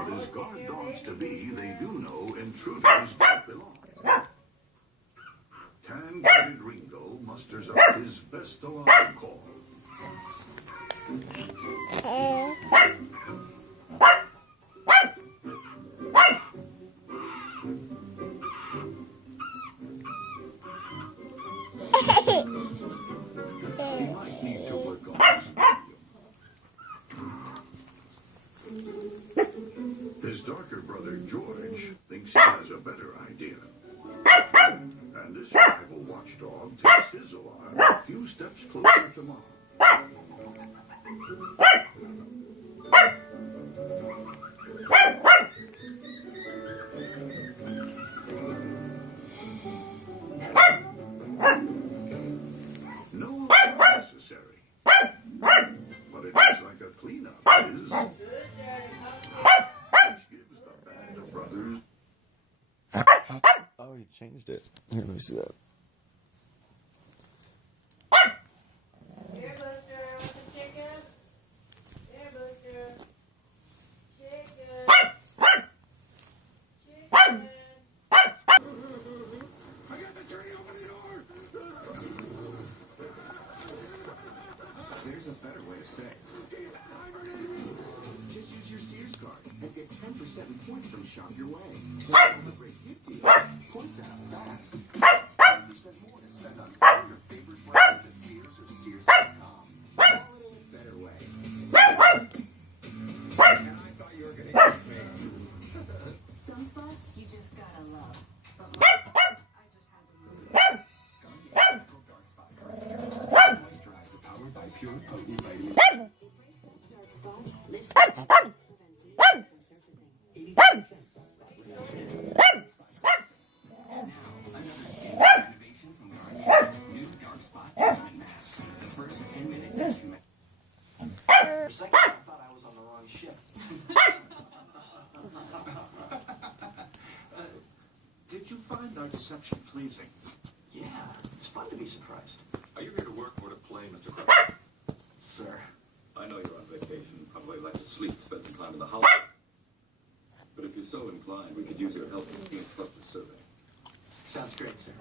But as guard dogs to be, they do know intruders don't belong. Tan-coated Ringo musters up his best alarm call. He might need to work on his volume. His darker brother George thinks he has a better idea. And this rival watchdog takes his alarm a few steps closer to Mom. No alarm necessary. But it looks like a cleanup is. Which gives the band of brothers. Oh, he changed it. Here, let me see that. Here, Booster, want the chicken? Here, Booster. Chicken. Chicken. I got the tree, open the door! There's a better way to say it. Just use your Sears card and get 10% in points from Shop Your Way. Plus, with a great gift deal. Points out fast. That's 10% more to spend on all your favorite brands at Sears or Sears.com. Holiday a better way. And I thought you were going to get me. Some spots you just gotta love. But most spots, I just had to move. Garnier Dark Spot Corrector. Moisturizer powered by pure potent vitamin. It breaks down dark spots, lifts them up, and prevents lesions from surfacing. 80% spot reduction. Another skin innovation from Garnier. New Dark Spot Treatment Mask. The first 10-minute tissue mask. For a second, I thought I was on the wrong ship. Did you find our deception pleasing? Yeah, it's fun to be surprised. Are you here to work or to play, Mr. Crusher? Sir, I know you're on vacation, probably like to sleep, spend some time in the house. But if you're so inclined, we could use your help in the cluster survey. sounds great, sir.